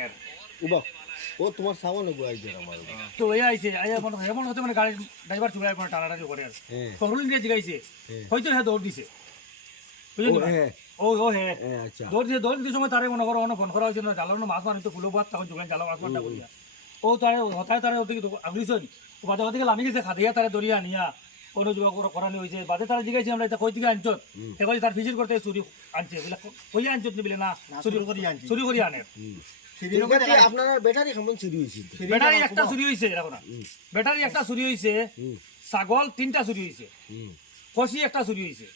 উবা ও তোমার সামনে গুয়াই যে আমার তো এই আইছে আইয়া এমন হতে মানে গাড়ি ড্রাইভার চুলাই মানে টানাটানি করে আছে তখন নিয়ে জিগাইছে হয়তো হ্যাঁ দৌড় দিছে বুঝলি ও হ্যাঁ আচ্ছা দৌড় দিয়ে সময় তারে মনে করো ফোন করা হয়েছিল জালানো মাছ মারি তো ফুলো বাদ তখন জোগান জ্বালা মাছ মারটা করিয়া ও তারে হতায় তারে ওদিকে আগলিছেন বাদে ওদিকে লামি গেছে খাদিয়া তারে দরিয়া নিয়া কোনো যুবক করানি হয়েছে বাদে তারা জিগাইছে আমরা এটা কই থেকে আনছত এবার তার ফিজির করতে চুরি আনছে বলে কইয়া আনছত নিবিলে না চুরি করি আনে আপনার ব্যাটারি কেমন চুরি হয়েছে ব্যাটারি একটা চুরি হয়েছে দেখো না ব্যাটারি একটা চুরি হয়েছে ছাগল 3টা চুরি হয়েছে কষি একটা চুরি হয়েছে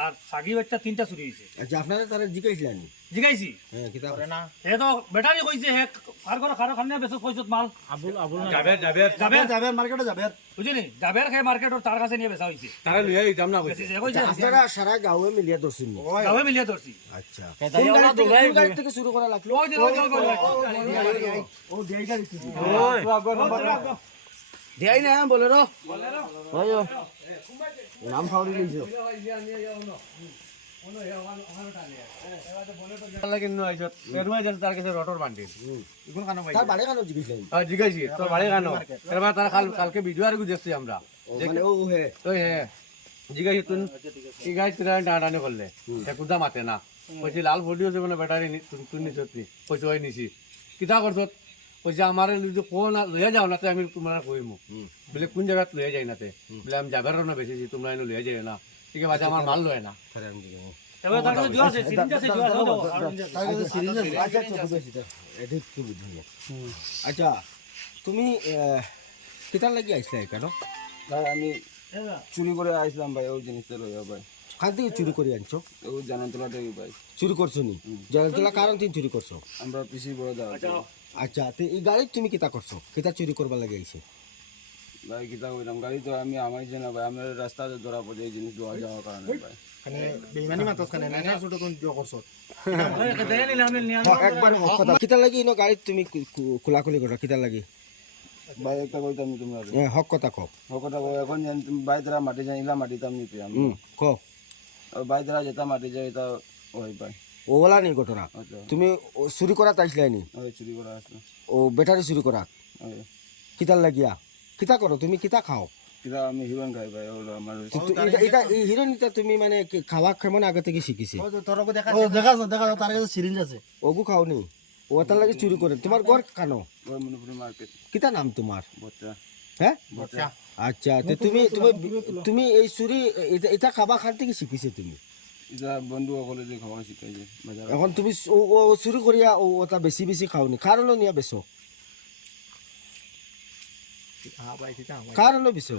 আর ছাগিও একটা 3টা চুরি হয়েছে আচ্ছা আপনারা তারা জিগাইছিলেন জিগাইছি হ্যাঁ কিতা করে না এ তো ব্যাটারি কইছে হে আর কোন খারাপ খানে বেশ কইছত মাল আবুল জাবের মার্কেটে জাবের বুঝিনি জাবের খাই মার্কেটর তার কাছে নিয়ে বেচা হইছে তারা লইয়া দাম না কইছে আপনারা সারা গাঁওয়ে মিলিয়ে ধরছেন গাঁওয়ে মিলিয়ে ধরছি আচ্ছা কোন গাড়ি থেকে শুরু করা লাগলো ওই ও দেই গাড়ি দেই না বলেরো ওই নাম ফাউরি লইছো কালকে ভিডিও আর দেখছি আমরা জিজ্ঞাসি তুই গাড়ি টানাটানি করলে কুদা মাতে না কইছি লাল ফটি হচ্ছে মানে ব্যাটারি তুই নিছত নি কইছে ওই নিছি কিতা করছ কইছে আমার কোন লইয়া যাও না আমি তোমরা কইম বলে কোন জায়গায় লইয়া যাই না বলে আমি যাবার না বেশি তোমরা এনে লইয়া যাই না ঠিক আছে আমার মাল লয় না এবার তার কাছে জুয়া আছে সিরিঞ্জ আছে জুয়া আচ্ছা তুমি কিতার লাগি আইসলা কেন আমি চুরি করে আসলাম ভাই ওই জিনিসটা লইয়া ভাই কার থেকে চুরি করে আনছো ওই জানাতলা থেকে ভাই চুরি করছো নি জানাতলা কারণ তুমি চুরি করছো আমরা পিসি বড় দাও আচ্ছা তো এই গাড়ি তুমি কিতা করছো কিতা চুরি করবার লাগে আইছে ভাই কিতা কইলাম গাড়ি তো আমি আমার জানা ভাই আমার রাস্তাতে ধরা পড়ে এই জিনিস দেওয়া যাওয়ার কারণে ভাই মানে বেইমানি মাতস কানে না ছোট কোন জো করছ একবার কথা কিতা লাগি ইনো গাড়ি তুমি খোলাখুলি করো কিতা লাগি ভাই একটা কইতাম তোমরা হক কথা কও ও কথা কই এখন জানি তুমি ভাই দ্বারা মাটি জানিলা মাটি তাম নিতে আমি কও ভাই দ্বারা যেটা মাটি যাই তা ওই ভাই ওলা নি ঘটনা তুমি চুরি করা তাইছিলাই নি ওই চুরি করা আসলো ও ব্যাটারি চুরি করা ওই কিতার লাগিয়া কিতা করো তুমি কিতা খাও কিতা আমি হিরোইন খাই ভাই হলো আমার এটা এই হিরোইনটা তুমি মানে খাওয়া কেমন আগে থেকে শিখিছে তোরকে দেখা দেখা তার কাছে সিরিঞ্জ আছে ওগু খাও নি ও তার লাগে চুরি করে তোমার ঘর কানো ওই মনুপুরি মার্কেট কিতা নাম তোমার বচ্চা হ্যাঁ বচ্চা আচ্ছা তো তুমি তুমি তুমি এই চুরি এটা খাবা খান থেকে শিখিছে তুমি এটা বন্ধু সকলে যে খাওয়া শিখাইছে বাজার এখন তুমি ও চুরি করিয়া ও ওটা বেশি বেশি খাওনি কার হলো নিয়া বেছো কার হলো বেছো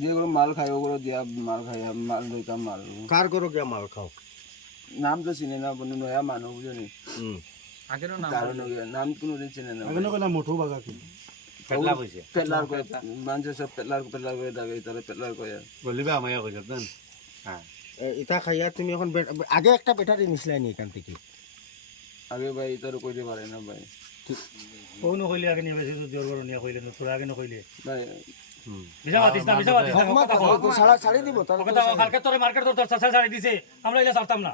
যেগুলো মাল খাই ওগুলো দিয়া মাল খাই মাল লইতাম মাল কার করো গিয়া মাল খাও নাম তো চিনে না বন্ধু নয়া মানুষ বুঝলি কারণ নাম কোনোদিন চিনে না আগে কইলা মোটু বাগা কি পেটলার কয় মানুষ সব পেটলার করে থাকে তাহলে পেটলার কয় বলিবা আমায় কইছ দেন হ্যাঁ এটা খাইয়া তুমি এখন আগে একটা ব্যাটারি নিছিলাই নি এখান থেকে আগে ভাই তার কইতে পারে না ভাই ও নকইলে আগে নিয়ে বেশি জোর করে নিয়ে কইলে না তোরা আগে নকইলে ভাই বিজা বাতিস না ছাড়ি দিব তার কালকে তোরে মার্কেট তোর চাচা ছাড়ি দিছে আমরা এটা ছাড়তাম না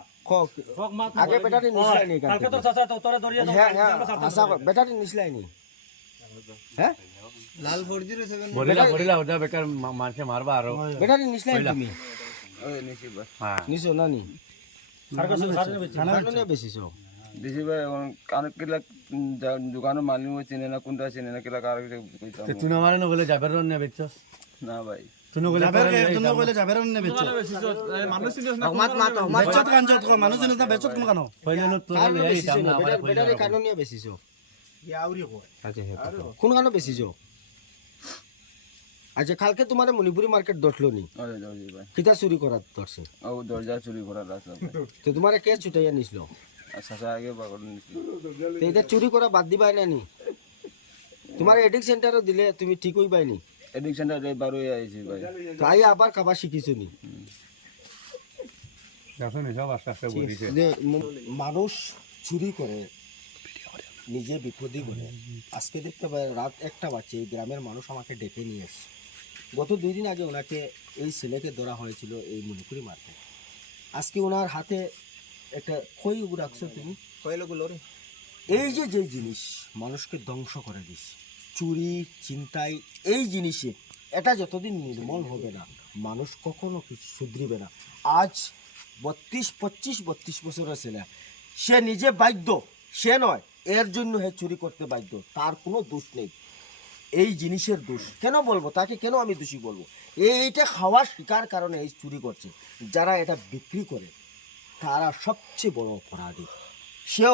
আগে ব্যাটারি নিছিলাই নি এখান কালকে থেকে তোর চাচা তোরে দরিয়া হ্যাঁ হ্যাঁ আশা ব্যাটারি নিছিলাই নি হ্যাঁ লাল ফরজি রয়েছে বলিলা ওটা বেকার মানুষে মারবা আরো ব্যাটারি নিছিলাই তুমি ওই নিছি ভাই হ্যাঁ নিছো না নি সার্কাস বেশিছো দিছি ভাই এখন কান কিলা দোকানের মালিক চিনে না কোনটা চিনে না কিলা কার কইতাম তুই না মারে না বলে যাবার না বেচছস না ভাই তুই না বলে তুমি কইলে যাবে না বেচছ মানুষ চিনছ না বেচত কাঞ্জত কো মানুষ চিনছ না বেচত কোন কানো কইলে না তোরা লই দাম না আমারে ব্যাটারি কানো নিয়ে বেশিছো ইয়াউরি কয় আচ্ছা কোন কানো বেশিছো আচ্ছা কালকে তোমার মণিপুরি মার্কেট ধরলো নি ওই দরজি ভাই কিতা চুরি করার ধরছে ও দরজা চুরি করা রাস্তা তো তোমার কে ছুটাইয়া নিছিল আচ্ছা আগে পাগল নিছি তো এটা চুরি করা বাদ দিবাই না নি তোমার এডিক সেন্টারও দিলে তুমি ঠিক হই পাইনি এডিকশনটা রে বারোই আইছি ভাই তাই আবার খাবার শিখিছো নি দেখো নি সব আস্তে আস্তে বলিছে যে মানুষ চুরি করে নিজে বিপদে বলে আজকে দেখতে পাই রাত 1টা বাজে এই গ্রামের মানুষ আমাকে ডেকে নিয়ে এসে গত 2 দিন আগে ওনাকে এই ছেলেকে ধরা হয়েছিল এই মণিপুরি মার্কেট আজকে ওনার হাতে একটা কই রাখছো তুমি কই লোক রে এই যে যে জিনিস মানুষকে ধ্বংস করে দিস, চুরি চিন্তাই, এই জিনিসে এটা যতদিন নির্মূল হবে না মানুষ কখনো কিছু শুধরিবে না। আজ 32 বছরের ছেলে, সে নিজে বাধ্য, সে নয় এর জন্য হে চুরি করতে বাধ্য, তার কোনো দোষ নেই। এই জিনিসের দোষ কেন বলবো, তাকে কেন আমি দোষী বলবো? এইটা খাওয়ার শিকার কারণে এই চুরি করছে। যারা এটা বিক্রি করে তারা সবচেয়ে বড় অপরাধী। সে